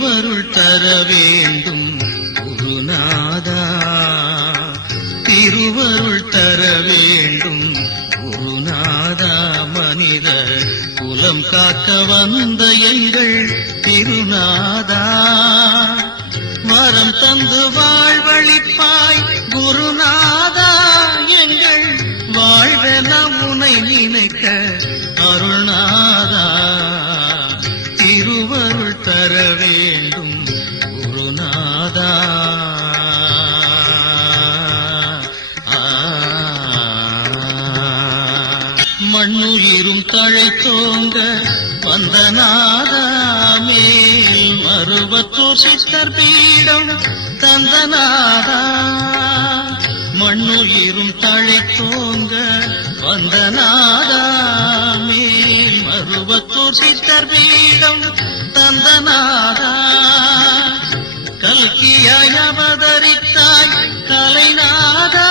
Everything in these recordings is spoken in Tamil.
திருவருள் தர வேண்டும் குருநாதா, திருவருள் தர வேண்டும் குருநாதா. மனித குலம் காக்க வந்த எங்கள் திருநாதா, வரம் தந்து வாழ்வழிப்பாய் குருநாதா. எங்கள் வாழ்வென உனை நினைக்க அருள்நாதா, திருவருள் தர வேண்டும் குருநாதா. மண்ணுயிரும் தழைத்தோங்க வந்தநாதா, மேல் மருவத்தூர் சித்தர் பீடம் தந்தநாதா. மண்ணுயிரும் தழைத்தோங்க வந்தநாதா, மேல் மருவத்தூர் சித்தர் பீடம் தந்தநாதா. கல்கியாய் அவதரித்தாய் கலைநாதா,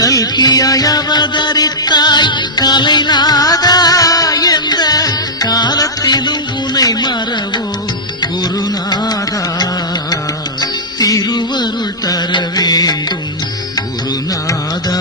கல்கியாய் அவதரித்தாய் கலைநாதா. எந்த காலத்திலும் உனை மறவோ குருநாதா, திருவருள் தர வேண்டும் குருநாதா.